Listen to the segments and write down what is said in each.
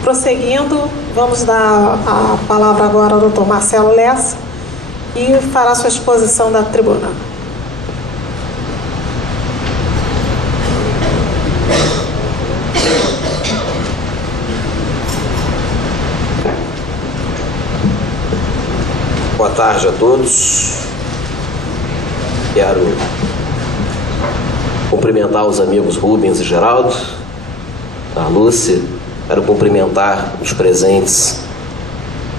Prosseguindo, vamos dar a palavra agora ao doutor Marcelo Lessa e fará sua exposição da tribuna. Boa tarde a todos. Quero cumprimentar os amigos Rubens e Geraldo, a Lúcia. Quero cumprimentar os presentes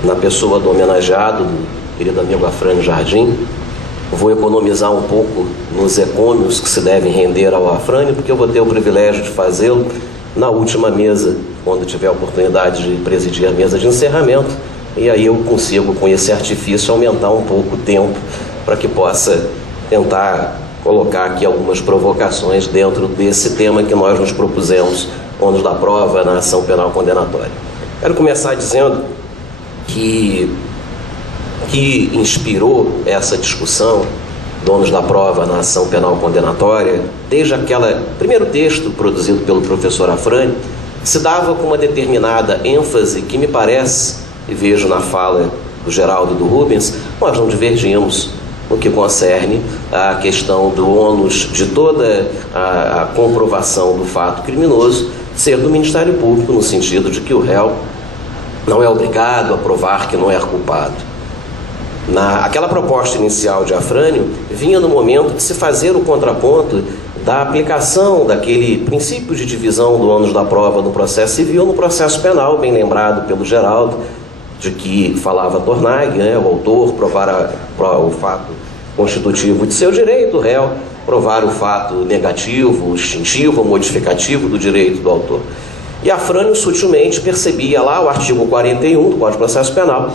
na pessoa do homenageado, do querido amigo Afrânio Jardim. Vou economizar um pouco nos ecômios que se devem render ao Afrânio, porque eu vou ter o privilégio de fazê-lo na última mesa, quando tiver a oportunidade de presidir a mesa de encerramento, e aí eu consigo, com esse artifício, aumentar um pouco o tempo para que possa tentar colocar aqui algumas provocações dentro desse tema que nós nos propusemos, ônus da prova na ação penal condenatória. Quero começar dizendo que inspirou essa discussão do ônus da prova na ação penal condenatória, desde aquele primeiro texto produzido pelo professor Afrânio, se dava com uma determinada ênfase que me parece, e vejo na fala do Geraldo e do Rubens, nós não divergimos no que concerne à questão do ônus de toda a comprovação do fato criminoso ser do Ministério Público, no sentido de que o réu não é obrigado a provar que não é culpado. Aquela proposta inicial de Afrânio vinha no momento de se fazer o contraponto da aplicação daquele princípio de divisão do ônus da prova no processo civil no processo penal, bem lembrado pelo Geraldo, de que falava Tornag, né, o autor, provar o fato constitutivo de seu direito, o réu provar o fato negativo, extintivo ou modificativo do direito do autor. E Afrânio sutilmente percebia lá o artigo 41 do Código de Processo Penal,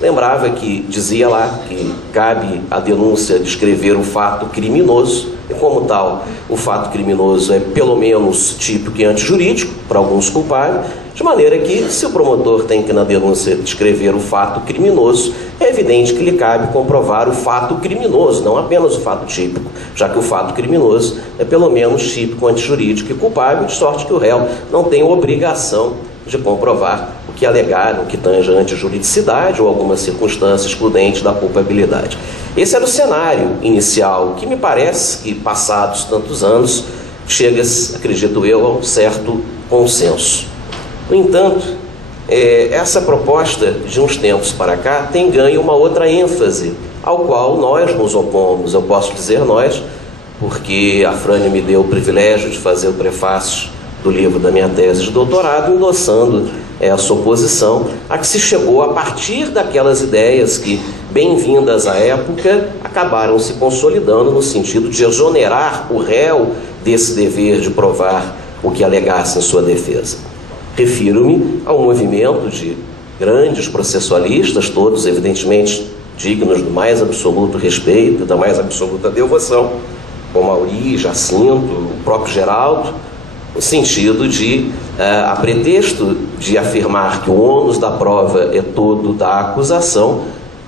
lembrava que dizia lá que cabe a denúncia descrever o fato criminoso, e como tal, o fato criminoso é pelo menos típico e antijurídico, para alguns culpados, de maneira que, se o promotor tem que na denúncia descrever o fato criminoso, é evidente que lhe cabe comprovar o fato criminoso, não apenas o fato típico, já que o fato criminoso é pelo menos típico, antijurídico e culpável, de sorte que o réu não tem obrigação de comprovar o que alegar no que tange a antijuridicidade ou alguma circunstância excludente da culpabilidade. Esse era o cenário inicial, que me parece que, passados tantos anos, chega, acredito eu, a um certo consenso. No entanto, essa proposta, de uns tempos para cá, tem ganho uma outra ênfase, ao qual nós nos opomos. Eu posso dizer nós, porque Afrânio me deu o privilégio de fazer o prefácio do livro da minha tese de doutorado, endossando essa oposição a que se chegou a partir daquelas ideias que, bem-vindas à época, acabaram se consolidando no sentido de exonerar o réu desse dever de provar o que alegasse em sua defesa. Refiro-me ao movimento de grandes processualistas, todos evidentemente dignos do mais absoluto respeito, da mais absoluta devoção, como Auri, Jacinto, o próprio Geraldo, no sentido de, a pretexto de afirmar que o ônus da prova é todo da acusação,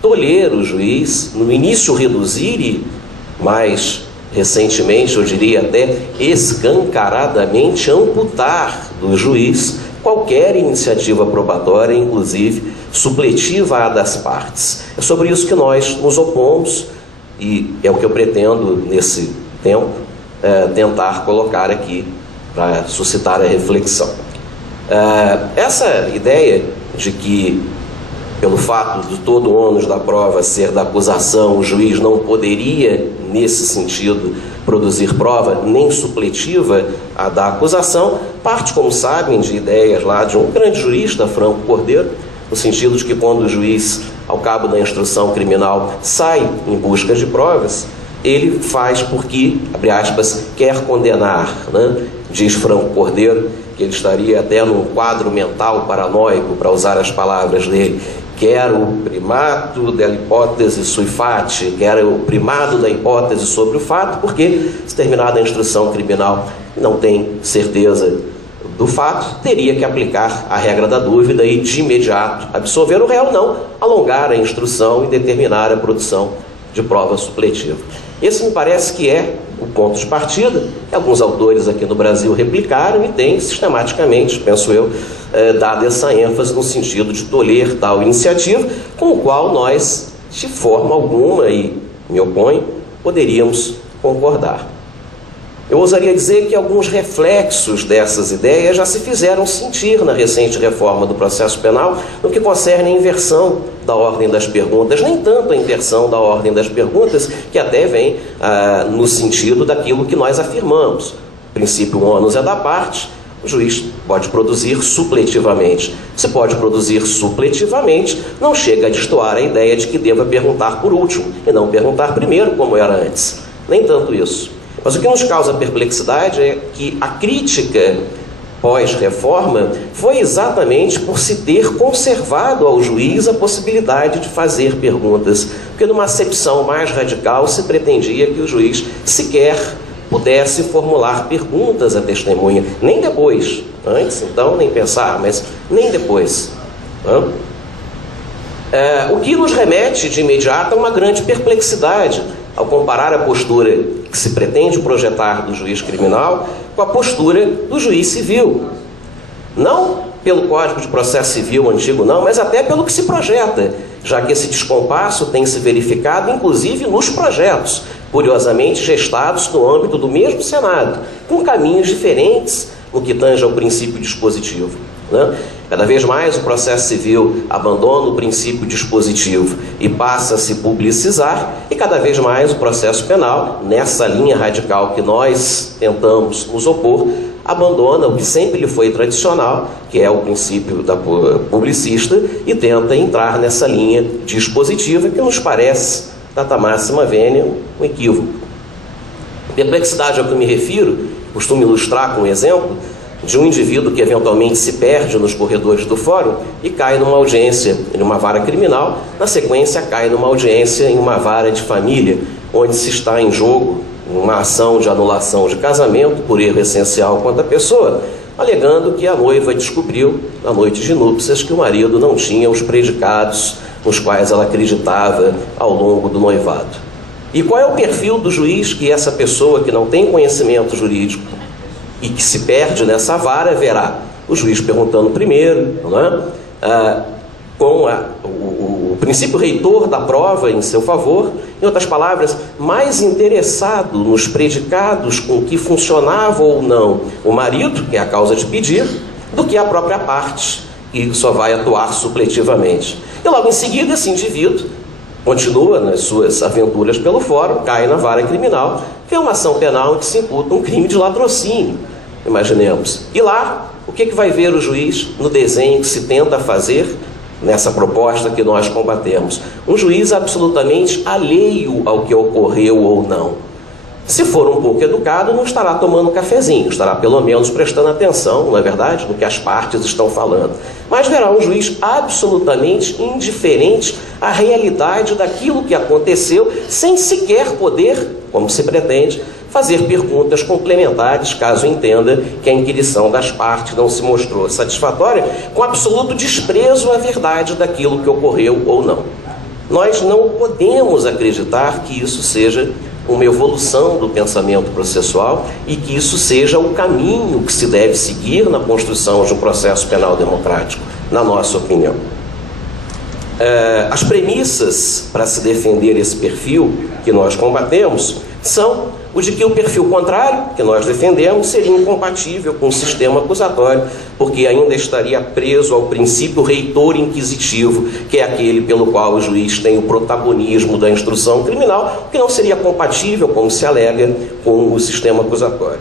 tolher o juiz, no início reduzir e, mais recentemente, eu diria até escancaradamente amputar do juiz qualquer iniciativa probatória, inclusive supletiva à das partes. É sobre isso que nós nos opomos e é o que eu pretendo, nesse tempo, tentar colocar aqui para suscitar a reflexão. Essa ideia de que, pelo fato de todo o ônus da prova ser da acusação, o juiz não poderia, nesse sentido, produzir prova nem supletiva à da acusação, parte, como sabem, de ideias lá de um grande jurista, Franco Cordeiro, no sentido de que quando o juiz, ao cabo da instrução criminal, sai em busca de provas, ele faz porque, abre aspas, quer condenar, né? Diz Franco Cordeiro que ele estaria até num quadro mental paranoico, para usar as palavras dele, quer o primato da hipótese sui fati, quer o primado da hipótese sobre o fato, porque, se terminada a instrução criminal, não tem certeza do fato, teria que aplicar a regra da dúvida e, de imediato, absolver o réu, não alongar a instrução e determinar a produção de prova supletiva. Esse me parece que é o ponto de partida. Alguns autores aqui no Brasil replicaram e têm sistematicamente, penso eu, dado essa ênfase no sentido de tolher tal iniciativa, com o qual nós, de forma alguma, e me oponho, poderíamos concordar. Eu ousaria dizer que alguns reflexos dessas ideias já se fizeram sentir na recente reforma do processo penal no que concerne a inversão da ordem das perguntas, nem tanto a inversão da ordem das perguntas, que até vem no sentido daquilo que nós afirmamos. O princípio onus é da parte, o juiz pode produzir supletivamente. Se pode produzir supletivamente, não chega a destoar a ideia de que deva perguntar por último e não perguntar primeiro, como era antes. Nem tanto isso. Mas o que nos causa perplexidade é que a crítica pós-reforma foi exatamente por se ter conservado ao juiz a possibilidade de fazer perguntas, porque numa acepção mais radical se pretendia que o juiz sequer pudesse formular perguntas à testemunha, nem depois, antes então nem pensar, mas nem depois. O que nos remete de imediato a uma grande perplexidade ao comparar a postura que se pretende projetar do juiz criminal com a postura do juiz civil. Não pelo Código de Processo Civil antigo, não, mas até pelo que se projeta, já que esse descompasso tem se verificado, inclusive, nos projetos, curiosamente gestados no âmbito do mesmo Senado, com caminhos diferentes no que tange ao princípio dispositivo, né? Cada vez mais o processo civil abandona o princípio dispositivo e passa a se publicizar, e cada vez mais o processo penal, nessa linha radical que nós tentamos nos opor, abandona o que sempre lhe foi tradicional, que é o princípio da publicista, e tenta entrar nessa linha dispositiva que nos parece, data máxima vênia, um equívoco. Perplexidade ao que eu me refiro, costumo ilustrar com um exemplo de um indivíduo que eventualmente se perde nos corredores do fórum e cai numa audiência em uma vara criminal, na sequência cai numa audiência em uma vara de família, onde se está em jogo uma ação de anulação de casamento por erro essencial contra a pessoa, alegando que a noiva descobriu, na noite de núpcias, que o marido não tinha os predicados nos quais ela acreditava ao longo do noivado. E qual é o perfil do juiz que essa pessoa que não tem conhecimento jurídico e que se perde nessa vara verá? O juiz perguntando primeiro, não é? Com o princípio reitor da prova em seu favor, em outras palavras, mais interessado nos predicados com que funcionava ou não o marido, que é a causa de pedir, do que a própria parte, que só vai atuar supletivamente. E logo em seguida esse indivíduo continua nas suas aventuras pelo fórum, cai na vara criminal, que é uma ação penal em que se imputa um crime de latrocínio, imaginemos. E lá, o que vai ver o juiz no desenho que se tenta fazer nessa proposta que nós combatemos? Um juiz absolutamente alheio ao que ocorreu ou não. Se for um pouco educado, não estará tomando cafezinho, estará pelo menos prestando atenção, não é verdade, no que as partes estão falando. Mas verá um juiz absolutamente indiferente à realidade daquilo que aconteceu, sem sequer poder, como se pretende, fazer perguntas complementares, caso entenda que a inquirição das partes não se mostrou satisfatória, com absoluto desprezo à verdade daquilo que ocorreu ou não. Nós não podemos acreditar que isso seja uma evolução do pensamento processual e que isso seja o caminho que se deve seguir na construção de um processo penal democrático, na nossa opinião. As premissas para se defender esse perfil que nós combatemos são o de que o perfil contrário, que nós defendemos, seria incompatível com o sistema acusatório, porque ainda estaria preso ao princípio reitor inquisitivo, que é aquele pelo qual o juiz tem o protagonismo da instrução criminal, que não seria compatível, como se alega, com o sistema acusatório.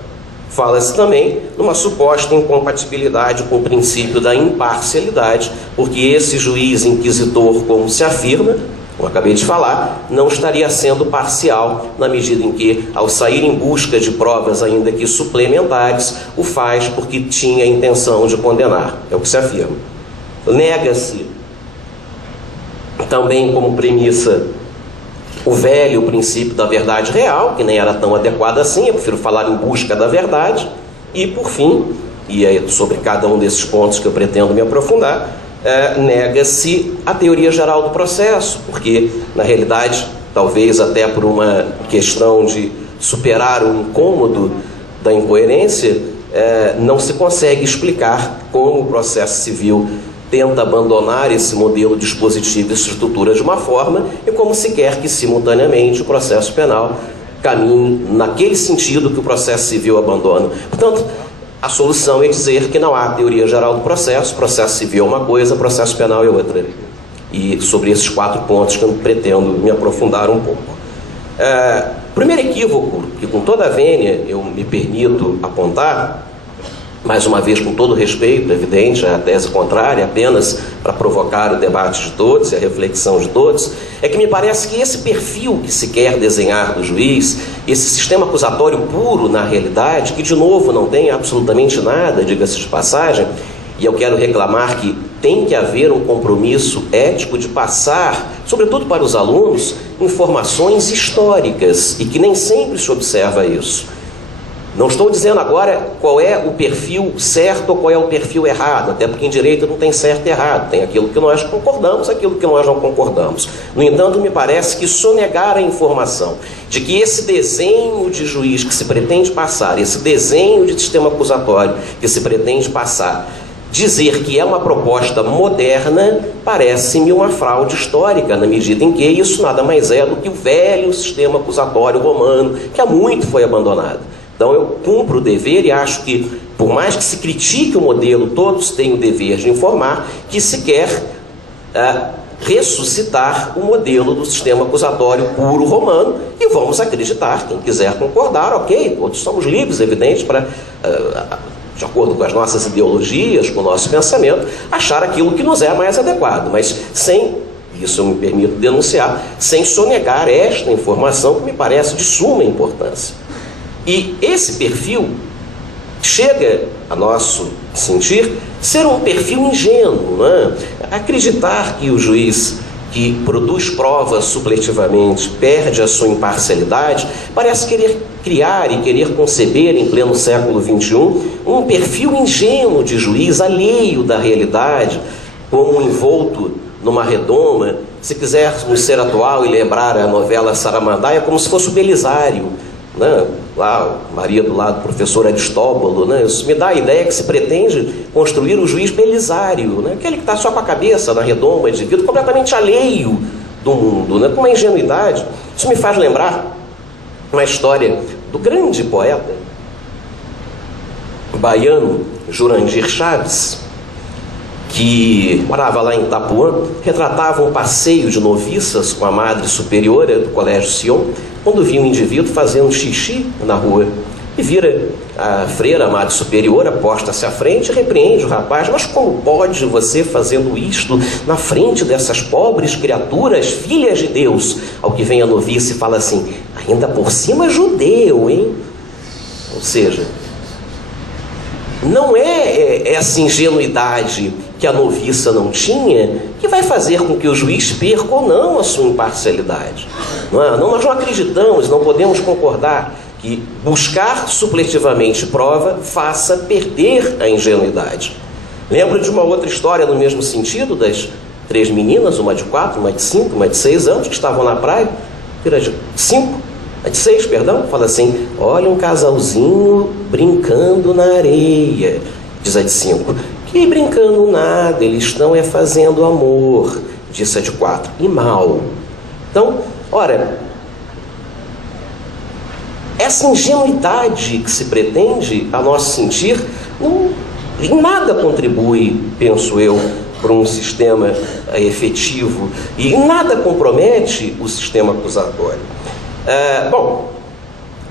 Fala-se também numa suposta incompatibilidade com o princípio da imparcialidade, porque esse juiz inquisitor, como se afirma, como acabei de falar, não estaria sendo parcial na medida em que, ao sair em busca de provas ainda que suplementares, o faz porque tinha a intenção de condenar. É o que se afirma. Nega-se também como premissa o velho princípio da verdade real, que nem era tão adequado assim, eu prefiro falar em busca da verdade. E, por fim, e é sobre cada um desses pontos que eu pretendo me aprofundar, nega-se a teoria geral do processo, porque, na realidade, talvez até por uma questão de superar o incômodo da incoerência, não se consegue explicar como o processo civil tenta abandonar esse modelo dispositivo e estrutura de uma forma e como se quer que, simultaneamente, o processo penal caminhe naquele sentido que o processo civil abandona. Portanto, a solução é dizer que não há teoria geral do processo civil é uma coisa, processo penal é outra. E sobre esses 4 pontos que eu pretendo me aprofundar um pouco. O primeiro equívoco, que com toda a vênia eu me permito apontar, mais uma vez com todo respeito, evidente, a tese contrária, apenas para provocar o debate de todos e a reflexão de todos, é que me parece que esse perfil que se quer desenhar do juiz, esse sistema acusatório puro na realidade, que de novo não tem absolutamente nada, diga-se de passagem, e eu quero reclamar que tem que haver um compromisso ético de passar, sobretudo para os alunos, informações históricas, e que nem sempre se observa isso. Não estou dizendo agora qual é o perfil certo ou qual é o perfil errado, até porque em direito não tem certo e errado, tem aquilo que nós concordamos, aquilo que nós não concordamos. No entanto, me parece que sonegar a informação de que esse desenho de juiz que se pretende passar, esse desenho de sistema acusatório que se pretende passar, dizer que é uma proposta moderna, parece-me uma fraude histórica, na medida em que isso nada mais é do que o velho sistema acusatório romano, que há muito foi abandonado. Então eu cumpro o dever e acho que, por mais que se critique o modelo, todos têm o dever de informar que se quer ressuscitar o modelo do sistema acusatório puro romano, e vamos acreditar, quem quiser concordar, ok, todos somos livres, evidente, para, de acordo com as nossas ideologias, com o nosso pensamento, achar aquilo que nos é mais adequado, mas sem, isso eu me permito denunciar, sem sonegar esta informação que me parece de suma importância. E esse perfil chega, a nosso sentir, ser um perfil ingênuo, não é? Acreditar que o juiz que produz provas supletivamente perde a sua imparcialidade, parece querer criar e querer conceber em pleno século XXI um perfil ingênuo de juiz alheio da realidade, como envolto numa redoma. Se quisermos ser atual e lembrar a novela Saramandaia, como se fosse o Belisário, né? Lá, marido lá do professor Aristóbulo, né? Isso me dá a ideia que se pretende construir o juiz Belisário, né? Aquele que está só com a cabeça na redoma de vidro, completamente alheio do mundo, né? Com uma ingenuidade. Isso me faz lembrar uma história do grande poeta baiano Jurandir Chaves, que morava lá em Itapuã, retratava um passeio de noviças com a madre superiora do Colégio Sion, quando viu um indivíduo fazendo xixi na rua. E vira a freira, a madre superiora, posta-se à frente e repreende o rapaz. Mas como pode você fazendo isto na frente dessas pobres criaturas, filhas de Deus? Ao que vem a noviça e fala assim, ainda por cima judeu, hein? Ou seja, não é essa ingenuidade que a noviça não tinha que vai fazer com que o juiz perca ou não a sua imparcialidade. Nós não acreditamos, não podemos concordar que buscar supletivamente prova faça perder a ingenuidade. Lembro de uma outra história no mesmo sentido, das 3 meninas, uma de 4, uma de 5, uma de 6 anos, que estavam na praia, de 6, perdão, fala assim, olha um casalzinho brincando na areia, diz a de 5. Que brincando nada, eles estão fazendo amor, disse a de 4, e mal. Então, ora, essa ingenuidade que se pretende, a nosso sentir, em nada contribui, penso eu, para um sistema efetivo, e em nada compromete o sistema acusatório. Bom,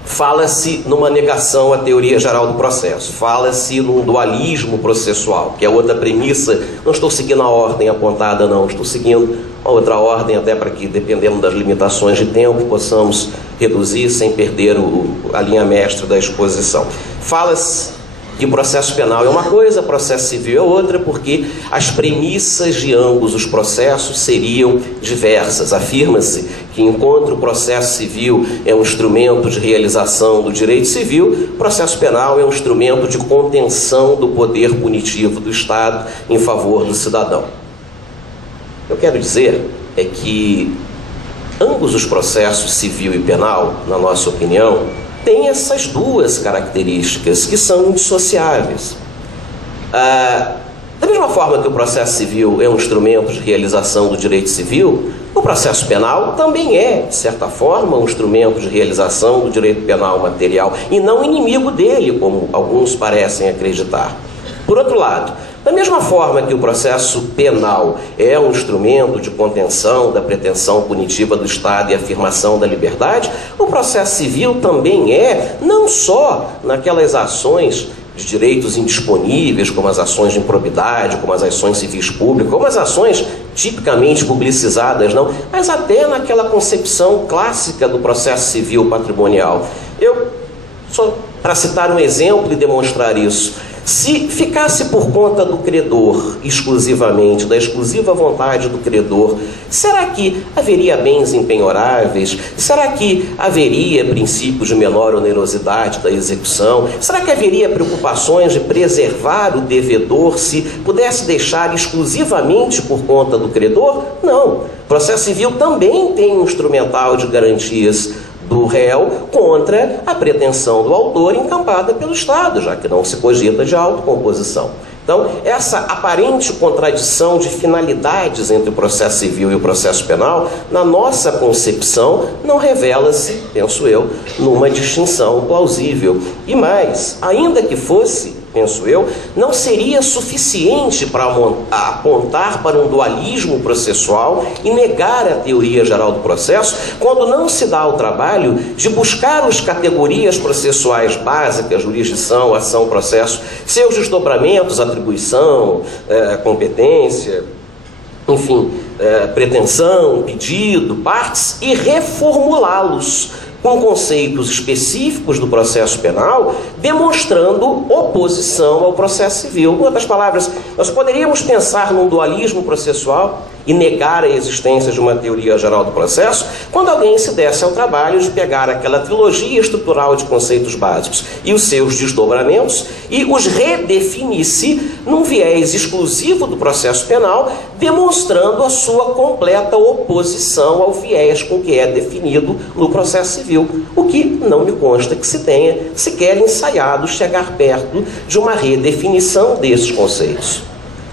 fala-se numa negação à teoria geral do processo, fala-se num dualismo processual, que é outra premissa. Não estou seguindo a ordem apontada, não, estou seguindo uma outra ordem, até para que, dependendo das limitações de tempo, possamos reduzir sem perder a linha mestra da exposição. Fala-se que o processo penal é uma coisa, processo civil é outra, porque as premissas de ambos os processos seriam diversas. Afirma-se que, enquanto o processo civil é um instrumento de realização do direito civil, o processo penal é um instrumento de contenção do poder punitivo do Estado em favor do cidadão. Eu quero dizer que Ambos os processos civil e penal, na nossa opinião, têm essas duas características que são indissociáveis. Da mesma forma que o processo civil é um instrumento de realização do direito civil, o processo penal também é, de certa forma, um instrumento de realização do direito penal material e não inimigo dele, como alguns parecem acreditar. Por outro lado, da mesma forma que o processo penal é um instrumento de contenção da pretensão punitiva do Estado e afirmação da liberdade, o processo civil também é, não só naquelas ações de direitos indisponíveis, como as ações de improbidade, como as ações civis públicas, como as ações tipicamente publicizadas, não, mas até naquela concepção clássica do processo civil patrimonial. Só para citar um exemplo e demonstrar isso, se ficasse por conta do credor exclusivamente, da exclusiva vontade do credor, será que haveria bens impenhoráveis? Será que haveria princípios de menor onerosidade da execução? Será que haveria preocupações de preservar o devedor se pudesse deixar exclusivamente por conta do credor? Não. O processo civil também tem um instrumental de garantias do réu contra a pretensão do autor encampada pelo Estado, já que não se cogita de autocomposição. Então, essa aparente contradição de finalidades entre o processo civil e o processo penal, na nossa concepção, não revela-se, penso eu, numa distinção plausível. E mais, ainda que fosse, penso eu, não seria suficiente para apontar para um dualismo processual e negar a teoria geral do processo, quando não se dá o trabalho de buscar as categorias processuais básicas, jurisdição, ação, processo, seus desdobramentos, atribuição, competência, enfim, pretensão, pedido, partes, e reformulá-los com conceitos específicos do processo penal, demonstrando oposição ao processo civil. Em outras palavras, nós poderíamos pensar num dualismo processual e negar a existência de uma teoria geral do processo quando alguém se desse ao trabalho de pegar aquela trilogia estrutural de conceitos básicos e os seus desdobramentos e os redefinisse num viés exclusivo do processo penal, demonstrando a sua completa oposição ao viés com que é definido no processo civil, o que não me consta que se tenha sequer ensaiado chegar perto de uma redefinição desses conceitos.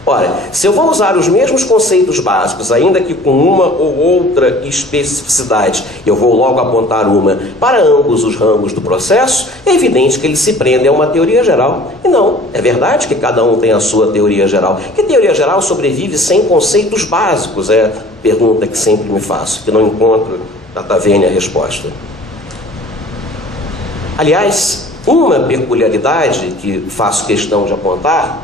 Ora, se eu vou usar os mesmos conceitos básicos, ainda que com uma ou outra especificidade, eu vou logo apontar uma para ambos os ramos do processo, é evidente que eles se prendem a uma teoria geral. E não, é verdade que cada um tem a sua teoria geral. Que teoria geral sobrevive sem conceitos básicos? É a pergunta que sempre me faço, que não encontro na taverna a resposta. Aliás, uma peculiaridade que faço questão de apontar,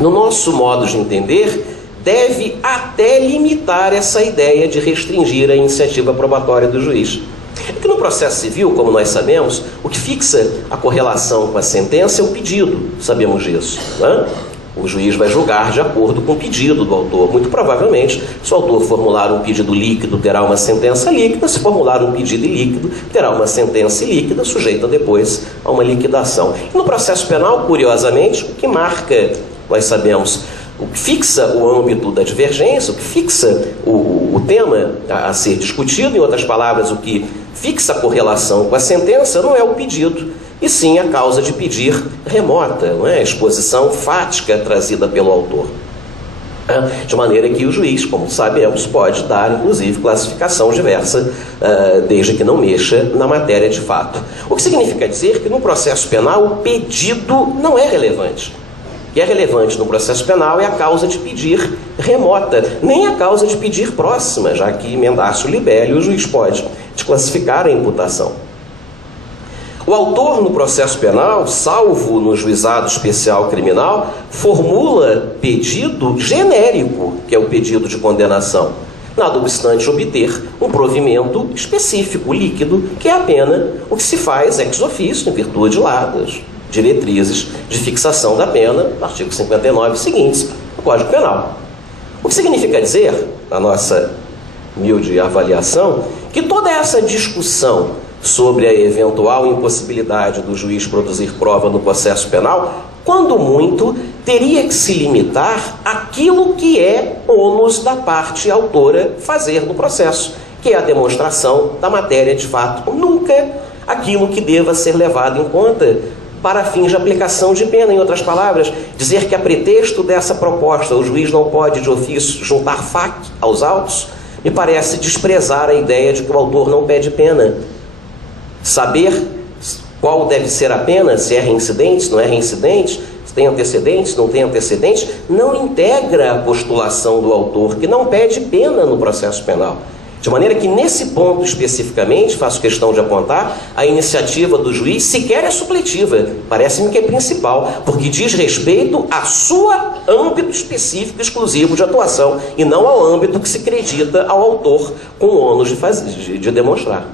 no nosso modo de entender, deve até limitar essa ideia de restringir a iniciativa probatória do juiz. Porque no processo civil, como nós sabemos, o que fixa a correlação com a sentença é o pedido, sabemos disso, né? O juiz vai julgar de acordo com o pedido do autor. Muito provavelmente, se o autor formular um pedido líquido, terá uma sentença líquida. Se formular um pedido ilíquido, terá uma sentença ilíquida, sujeita depois a uma liquidação. E no processo penal, curiosamente, o que marca, nós sabemos, o que fixa o âmbito da divergência, o que fixa o tema a ser discutido, em outras palavras, o que fixa a correlação com a sentença, não é o pedido, e sim a causa de pedir remota, não é? A exposição fática trazida pelo autor. De maneira que o juiz, como sabemos, pode dar, inclusive, classificação diversa, desde que não mexa na matéria de fato. O que significa dizer que no processo penal o pedido não é relevante. O que é relevante no processo penal é a causa de pedir remota, nem a causa de pedir próxima, já que emendácio libere, o juiz pode desclassificar a imputação. O autor no processo penal, salvo no juizado especial criminal, formula pedido genérico, que é o pedido de condenação, nada obstante obter um provimento específico, líquido, que é a pena, o que se faz ex officio, em virtude lá das diretrizes de fixação da pena, artigo 59 seguintes do Código Penal. O que significa dizer, na nossa humilde avaliação, que toda essa discussão sobre a eventual impossibilidade do juiz produzir prova no processo penal, quando muito, teria que se limitar àquilo que é ônus da parte autora fazer no processo, que é a demonstração da matéria de fato, nunca aquilo que deva ser levado em conta para fins de aplicação de pena. Em outras palavras, dizer que a pretexto dessa proposta o juiz não pode de ofício juntar fac aos autos, me parece desprezar a ideia de que o autor não pede pena. Saber qual deve ser a pena, se é reincidente, se não é reincidente, se tem antecedentes, se não tem antecedentes, não integra a postulação do autor, que não pede pena no processo penal. De maneira que, nesse ponto especificamente, faço questão de apontar, a iniciativa do juiz sequer é supletiva, parece-me que é principal, porque diz respeito a sua âmbito específico exclusivo de atuação, e não ao âmbito que se acredita ao autor com o ônus de demonstrar.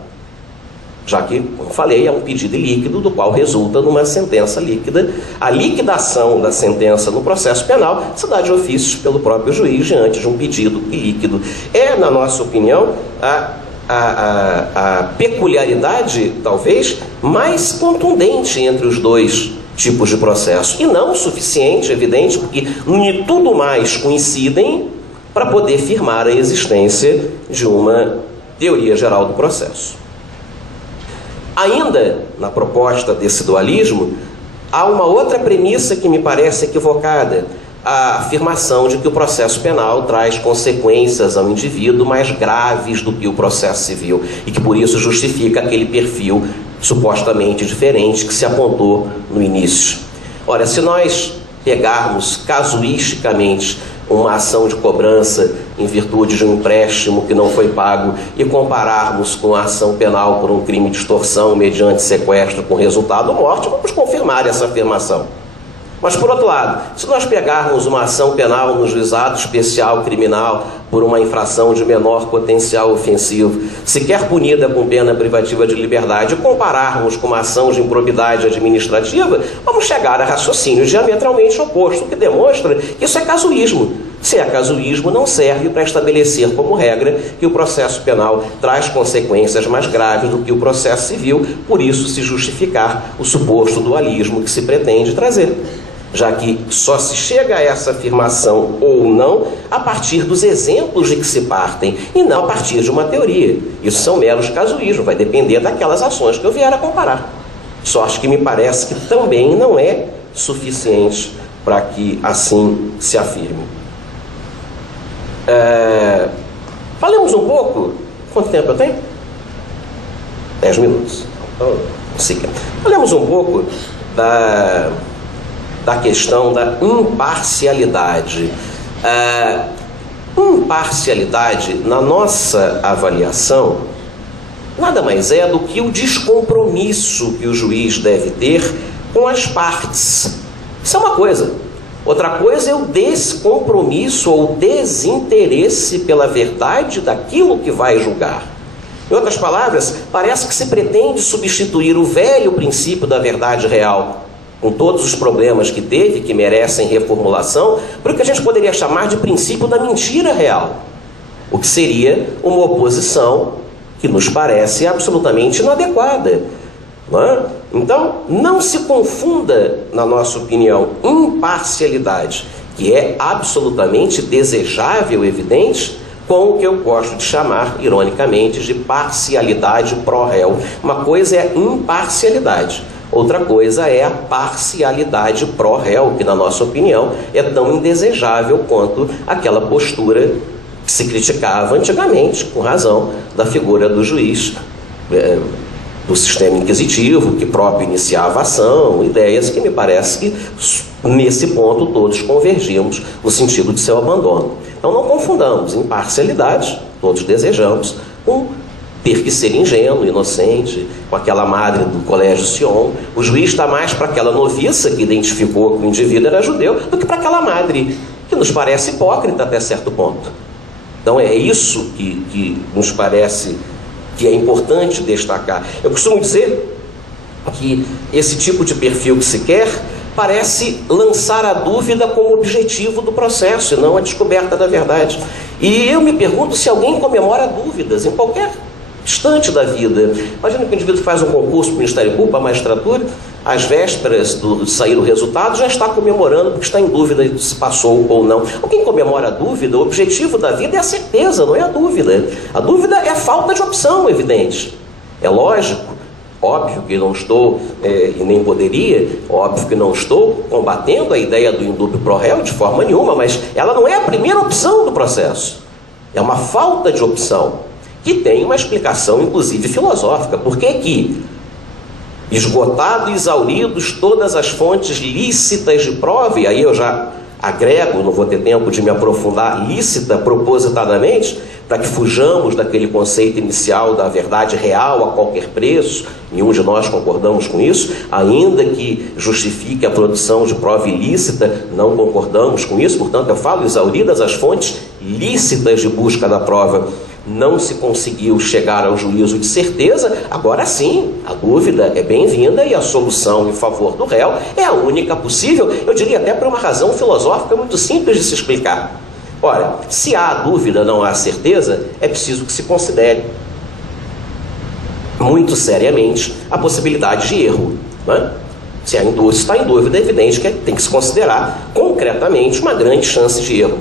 Já que, como falei, é um pedido ilíquido do qual resulta numa sentença líquida. A liquidação da sentença no processo penal se dá de ofícios pelo próprio juiz diante de um pedido ilíquido. É, na nossa opinião, a peculiaridade, talvez, mais contundente entre os dois tipos de processo. E não o suficiente, evidente, porque em tudo mais coincidem para poder firmar a existência de uma teoria geral do processo. Ainda na proposta desse dualismo, há uma outra premissa que me parece equivocada, a afirmação de que o processo penal traz consequências ao indivíduo mais graves do que o processo civil e que por isso justifica aquele perfil supostamente diferente que se apontou no início. Ora, se nós pegarmos casuisticamente uma ação de cobrança em virtude de um empréstimo que não foi pago e compararmos com a ação penal por um crime de extorsão mediante sequestro com resultado morte, vamos confirmar essa afirmação. Mas, por outro lado, se nós pegarmos uma ação penal no juizado especial criminal por uma infração de menor potencial ofensivo, sequer punida com pena privativa de liberdade, e compararmos com uma ação de improbidade administrativa, vamos chegar a raciocínio diametralmente oposto, que demonstra que isso é casuísmo. Se é casuísmo, não serve para estabelecer como regra que o processo penal traz consequências mais graves do que o processo civil, por isso se justificar o suposto dualismo que se pretende trazer, já que só se chega a essa afirmação ou não a partir dos exemplos de que se partem e não a partir de uma teoria. Isso são meros casuísmos, vai depender daquelas ações que eu vier a comparar. Sorte que me parece que também não é suficiente para que assim se afirme. Falemos um pouco. Quanto tempo eu tenho? 10 minutos. Então, siga. Falemos um pouco da questão da imparcialidade. Imparcialidade, na nossa avaliação, nada mais é do que o descompromisso que o juiz deve ter com as partes. Isso é uma coisa. Outra coisa é o descompromisso ou desinteresse pela verdade daquilo que vai julgar. Em outras palavras, parece que se pretende substituir o velho princípio da verdade real, com todos os problemas que teve, que merecem reformulação, por o que a gente poderia chamar de princípio da mentira real, o que seria uma oposição que nos parece absolutamente inadequada. Não é? Então, não se confunda, na nossa opinião, imparcialidade, que é absolutamente desejável, evidente, com o que eu gosto de chamar, ironicamente, de parcialidade pró-réu. Uma coisa é imparcialidade, outra coisa é a parcialidade pró-réu, que, na nossa opinião, é tão indesejável quanto aquela postura que se criticava antigamente, com razão, da figura do juiz, do sistema inquisitivo, que próprio iniciava a ação, ideias que me parece que, nesse ponto, todos convergimos no sentido de seu abandono. Então não confundamos imparcialidade, todos desejamos, com ter que ser ingênuo, inocente, com aquela madre do Colégio Sion. O juiz está mais para aquela noviça que identificou que o indivíduo era judeu, do que para aquela madre, que nos parece hipócrita até certo ponto. Então é isso que nos parece que é importante destacar. Eu costumo dizer que esse tipo de perfil que se quer parece lançar a dúvida como objetivo do processo, e não a descoberta da verdade. E eu me pergunto se alguém comemora dúvidas em qualquer distante da vida. Imagina que o indivíduo faz um concurso para o Ministério Público, para a magistratura, às vésperas de sair o resultado, já está comemorando porque está em dúvida se passou ou não. Quem comemora a dúvida, o objetivo da vida é a certeza, não é a dúvida. A dúvida é a falta de opção, evidente. É lógico, óbvio que não estou, e nem poderia, óbvio que não estou combatendo a ideia do indúbio pro réu de forma nenhuma, mas ela não é a primeira opção do processo. É uma falta de opção, que tem uma explicação, inclusive filosófica. Por que que, esgotado e exauridos todas as fontes lícitas de prova, e aí eu já agrego, não vou ter tempo de me aprofundar, lícita propositadamente, para que fujamos daquele conceito inicial da verdade real a qualquer preço, nenhum de nós concordamos com isso, ainda que justifique a produção de prova ilícita, não concordamos com isso, portanto eu falo exauridas as fontes lícitas de busca da prova, não se conseguiu chegar ao juízo de certeza, agora sim, a dúvida é bem-vinda e a solução em favor do réu é a única possível, eu diria até por uma razão filosófica muito simples de se explicar. Ora, se há dúvida, não há certeza, é preciso que se considere muito seriamente a possibilidade de erro, não é? Se está em dúvida, é evidente que tem que se considerar concretamente uma grande chance de erro.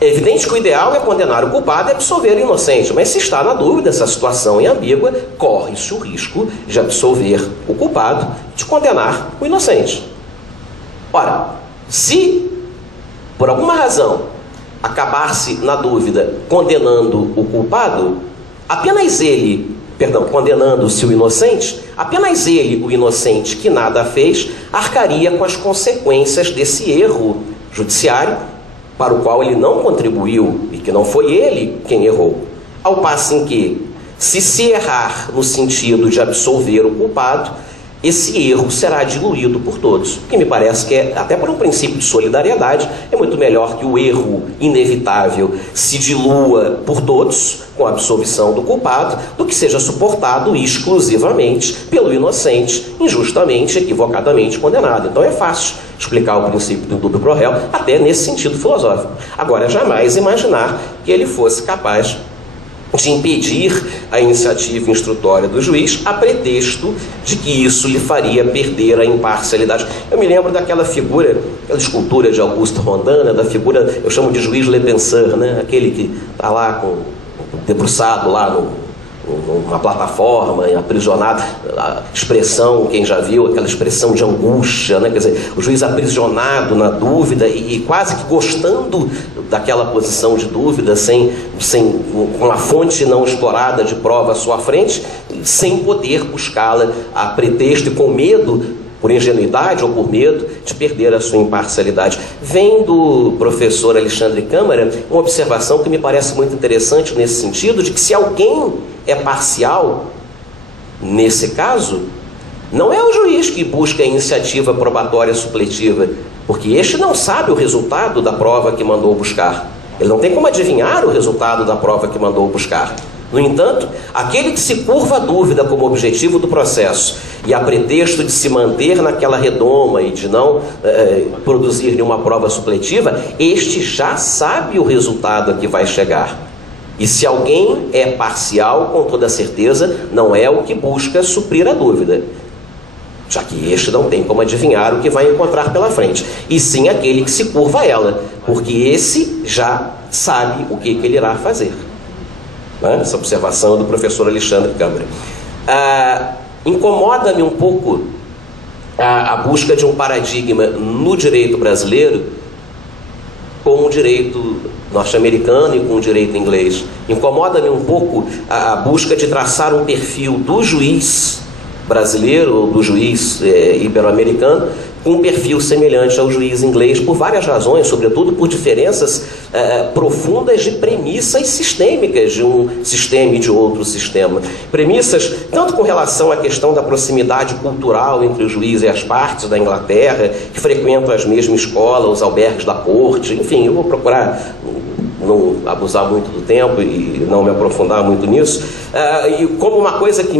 É evidente que o ideal é condenar o culpado e absolver o inocente, mas se está na dúvida, essa situação é ambígua, corre-se o risco de absolver o culpado, de condenar o inocente. Ora, se por alguma razão acabar-se na dúvida condenando o culpado, condenando-se o inocente, apenas ele, o inocente que nada fez, arcaria com as consequências desse erro judiciário para o qual ele não contribuiu e que não foi ele quem errou. Ao passo em que, se errar no sentido de absolver o culpado, esse erro será diluído por todos. O que me parece que até por um princípio de solidariedade, é muito melhor que o erro inevitável se dilua por todos, com a absolvição do culpado, do que seja suportado exclusivamente pelo inocente, injustamente, equivocadamente condenado. Então é fácil explicar o princípio do indúbio pro réu, até nesse sentido filosófico. Agora, jamais imaginar que ele fosse capaz de impedir a iniciativa instrutória do juiz a pretexto de que isso lhe faria perder a imparcialidade. Eu me lembro daquela figura, aquela escultura de Auguste Rodin, da figura, eu chamo de juiz Le Penseur, né? Aquele que está lá debruçado lá numa plataforma, aprisionado, a expressão, quem já viu, aquela expressão de angústia, né? Quer dizer, o juiz aprisionado na dúvida e quase que gostando daquela posição de dúvida, com a fonte não explorada de prova à sua frente, sem poder buscá-la a pretexto e com medo, por ingenuidade ou por medo, de perder a sua imparcialidade. Vem do professor Alexandre Câmara uma observação que me parece muito interessante nesse sentido, de que se alguém é parcial, nesse caso, não é o juiz que busca a iniciativa probatória supletiva, porque este não sabe o resultado da prova que mandou buscar. Ele não tem como adivinhar o resultado da prova que mandou buscar. No entanto, aquele que se curva a dúvida como objetivo do processo e a pretexto de se manter naquela redoma e de não produzir nenhuma prova supletiva, este já sabe o resultado a que vai chegar. E se alguém é parcial, com toda certeza, não é o que busca suprir a dúvida, já que este não tem como adivinhar o que vai encontrar pela frente, e sim aquele que se curva a ela, porque esse já sabe o que ele irá fazer. Essa observação do professor Alexandre Câmara. Incomoda-me um pouco a busca de um paradigma no direito brasileiro com o direito norte-americano e com o direito inglês. Incomoda-me um pouco a busca de traçar um perfil do juiz brasileiro ou do juiz ibero-americano com um perfil semelhante ao juiz inglês, por várias razões, sobretudo por diferenças profundas de premissas sistêmicas de um sistema e de outro sistema. Premissas tanto com relação à questão da proximidade cultural entre o juiz e as partes da Inglaterra, que frequentam as mesmas escolas, os albergues da corte, enfim, eu vou procurar não abusar muito do tempo e não me aprofundar muito nisso, e como uma coisa que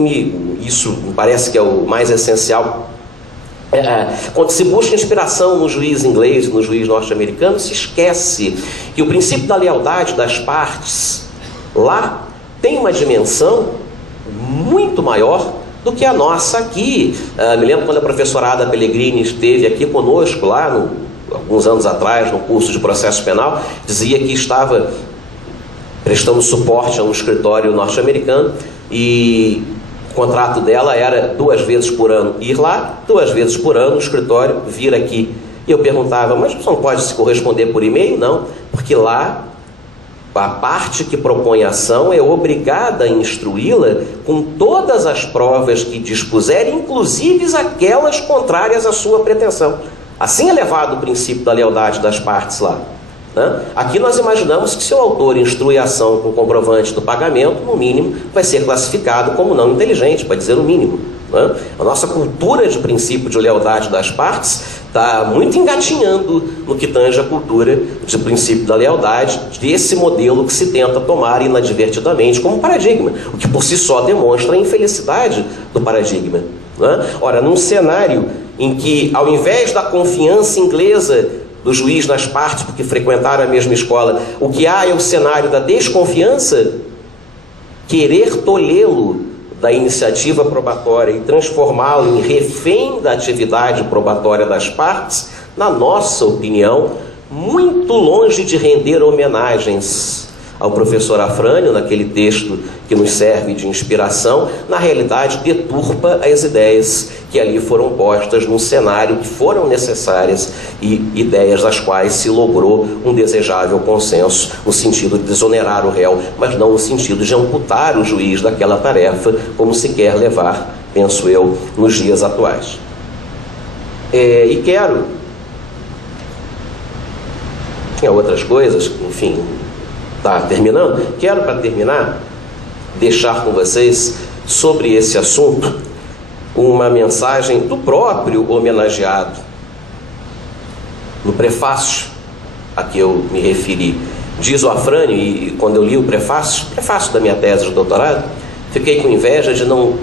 isso me parece que é o mais essencial, quando se busca inspiração no juiz inglês e no juiz norte-americano, se esquece que o princípio da lealdade das partes lá tem uma dimensão muito maior do que a nossa aqui. Me lembro quando a professora Ada Pellegrini esteve aqui conosco lá, alguns anos atrás, no curso de processo penal, dizia que estava prestando suporte a um escritório norte-americano e o contrato dela era 2 vezes por ano ir lá, 2 vezes por ano o escritório vir aqui. E eu perguntava, mas você não pode se corresponder por e-mail? Não, porque lá a parte que propõe a ação é obrigada a instruí-la com todas as provas que dispuser, inclusive aquelas contrárias à sua pretensão. Assim é levado o princípio da lealdade das partes lá. Aqui nós imaginamos que se o autor instrui a ação com comprovante do pagamento, no mínimo, vai ser classificado como não inteligente, para dizer o mínimo. A nossa cultura de princípio de lealdade das partes está muito engatinhando no que tange a cultura de princípio da lealdade, desse modelo que se tenta tomar inadvertidamente como paradigma, o que por si só demonstra a infelicidade do paradigma. Ora, num cenário em que, ao invés da confiança inglesa do juiz nas partes, porque frequentaram a mesma escola, o que há é o cenário da desconfiança, querer tolhê-lo da iniciativa probatória e transformá-lo em refém da atividade probatória das partes, na nossa opinião, muito longe de render homenagens ao professor Afrânio, naquele texto que nos serve de inspiração, na realidade deturpa as ideias que ali foram postas num cenário que foram necessárias e ideias das quais se logrou um desejável consenso no sentido de desonerar o réu, mas não no sentido de amputar o juiz daquela tarefa, como se quer levar, penso eu, nos dias atuais. E quero... Tinha outras coisas, enfim... Está terminando? Quero, para terminar, deixar com vocês, sobre esse assunto, uma mensagem do próprio homenageado. No prefácio a que eu me referi, diz o Afrânio, e quando eu li o prefácio da minha tese de doutorado, fiquei com inveja de não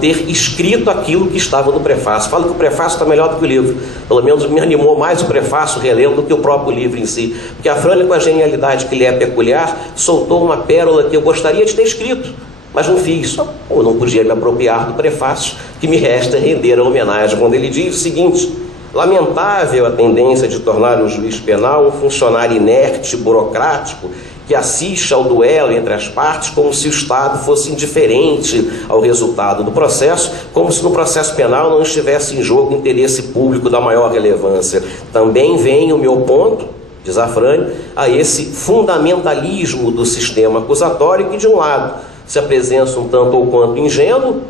ter escrito aquilo que estava no prefácio. Falo que o prefácio está melhor do que o livro. Pelo menos me animou mais o prefácio relendo do que o próprio livro em si. Porque Afrânio, com a genialidade que lhe é peculiar, soltou uma pérola que eu gostaria de ter escrito, mas não fiz. Ou não podia me apropriar do prefácio, que me resta render a homenagem, quando ele diz o seguinte: lamentável a tendência de tornar o juiz penal um funcionário inerte, burocrático, que assiste ao duelo entre as partes como se o Estado fosse indiferente ao resultado do processo, como se no processo penal não estivesse em jogo o interesse público da maior relevância. Também vem o meu ponto, diz Afrânio, a esse fundamentalismo do sistema acusatório que, de um lado, se apresenta um tanto ou quanto ingênuo,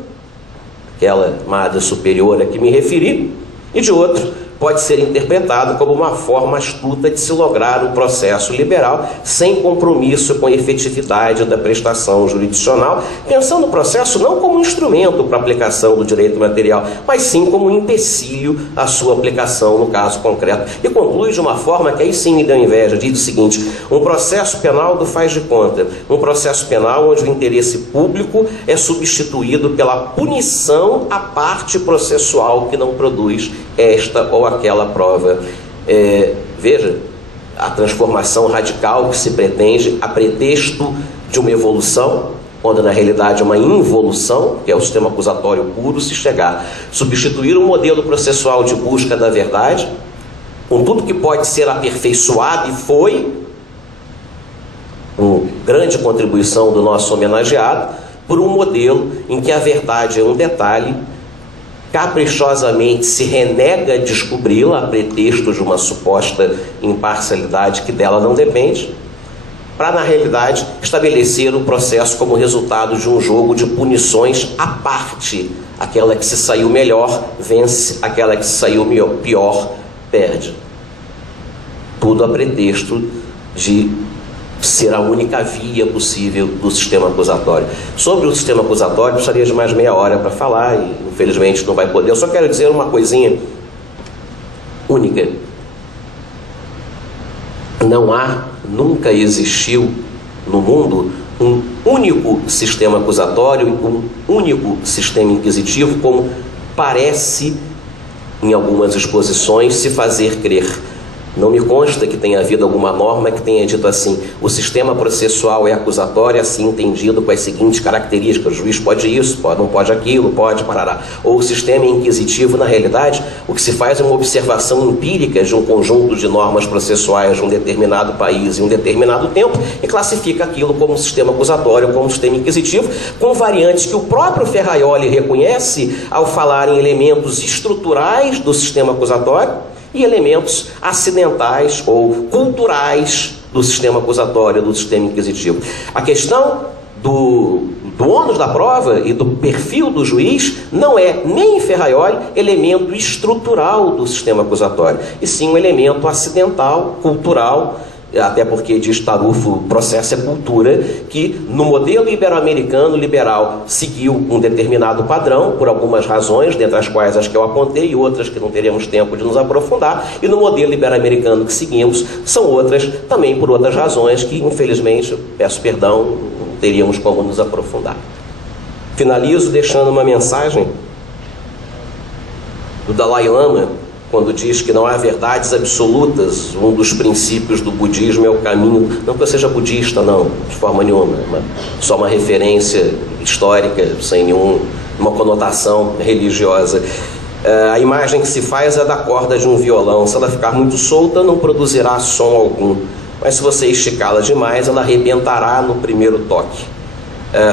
aquela madre superior a que me referi, e de outro, pode ser interpretado como uma forma astuta de se lograr um processo liberal sem compromisso com a efetividade da prestação jurisdicional, pensando o processo não como um instrumento para aplicação do direito material, mas sim como um empecilho à sua aplicação no caso concreto. E conclui de uma forma que aí sim me deu inveja, diz o seguinte: um processo penal do faz de conta, um processo penal onde o interesse público é substituído pela punição à parte processual que não produz esta ou aquela prova. Veja, a transformação radical que se pretende a pretexto de uma evolução, quando na realidade é uma involução, que é o sistema acusatório puro, se chegar. Substituir o modelo processual de busca da verdade, com tudo que pode ser aperfeiçoado, e foi uma grande contribuição do nosso homenageado, por um modelo em que a verdade é um detalhe, caprichosamente se renega a descobri-la a pretexto de uma suposta imparcialidade que dela não depende, para na realidade estabelecer o processo como resultado de um jogo de punições à parte. Aquela que se saiu melhor vence, aquela que se saiu pior perde. Tudo a pretexto de ser a única via possível do sistema acusatório. Sobre o sistema acusatório, precisaria de mais meia hora para falar e infelizmente não vai poder. Eu só quero dizer uma coisinha única. Não há, nunca existiu no mundo um único sistema acusatório e um único sistema inquisitivo, como parece em algumas exposições se fazer crer. Não me consta que tenha havido alguma norma que tenha dito assim: o sistema processual é acusatório, assim entendido com as seguintes características: o juiz pode isso, não pode aquilo, pode parará. Ou o sistema inquisitivo. Na realidade, o que se faz é uma observação empírica de um conjunto de normas processuais de um determinado país em um determinado tempo e classifica aquilo como um sistema acusatório, como um sistema inquisitivo, com variantes que o próprio Ferraioli reconhece ao falar em elementos estruturais do sistema acusatório e elementos acidentais ou culturais do sistema acusatório, do sistema inquisitivo. A questão do ônus da prova e do perfil do juiz não é, nem em Ferraioli, elemento estrutural do sistema acusatório, e sim um elemento acidental, cultural, até porque diz Tarufo, processo é cultura, que no modelo ibero-americano liberal seguiu um determinado padrão, por algumas razões, dentre as quais as que eu apontei e outras que não teremos tempo de nos aprofundar, e no modelo ibero-americano que seguimos são outras, também por outras razões que, infelizmente, peço perdão, não teríamos como nos aprofundar. Finalizo deixando uma mensagem do Dalai Lama, quando diz que não há verdades absolutas. Um dos princípios do budismo é o caminho, não que eu seja budista, não, de forma nenhuma, só uma referência histórica, sem nenhuma conotação religiosa. A imagem que se faz é da corda de um violão. Se ela ficar muito solta, não produzirá som algum, mas se você esticá-la demais, ela arrebentará no primeiro toque.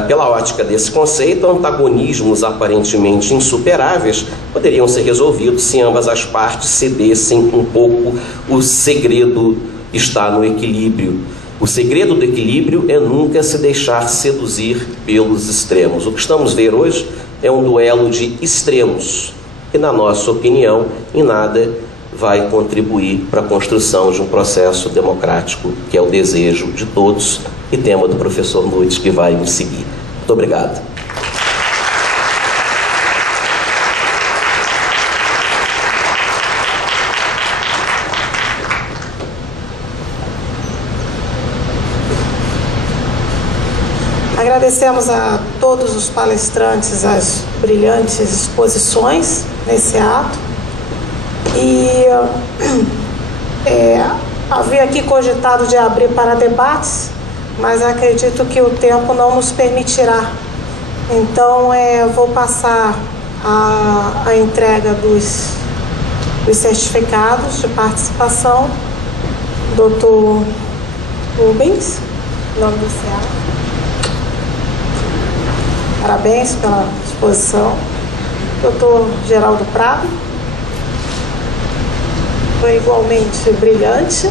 Pela ótica desse conceito, antagonismos aparentemente insuperáveis poderiam ser resolvidos se ambas as partes cedessem um pouco. O segredo está no equilíbrio. O segredo do equilíbrio é nunca se deixar seduzir pelos extremos. O que estamos vendo hoje é um duelo de extremos, que, na nossa opinião, em nada vai contribuir para a construção de um processo democrático, que é o desejo de todos, e tema do professor Nudes, que vai me seguir. Muito obrigado. Agradecemos a todos os palestrantes as brilhantes exposições nesse ato. E havia aqui cogitado de abrir para debates, mas acredito que o tempo não nos permitirá. Então, vou passar a entrega dos certificados de participação. Dr. Rubens, em nome do SEAD. Parabéns pela exposição. Dr. Geraldo Prado, foi igualmente brilhante.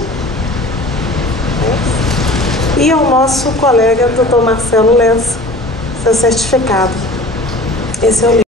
E ao nosso colega, Dr. Marcelo Lessa, seu certificado. Esse é o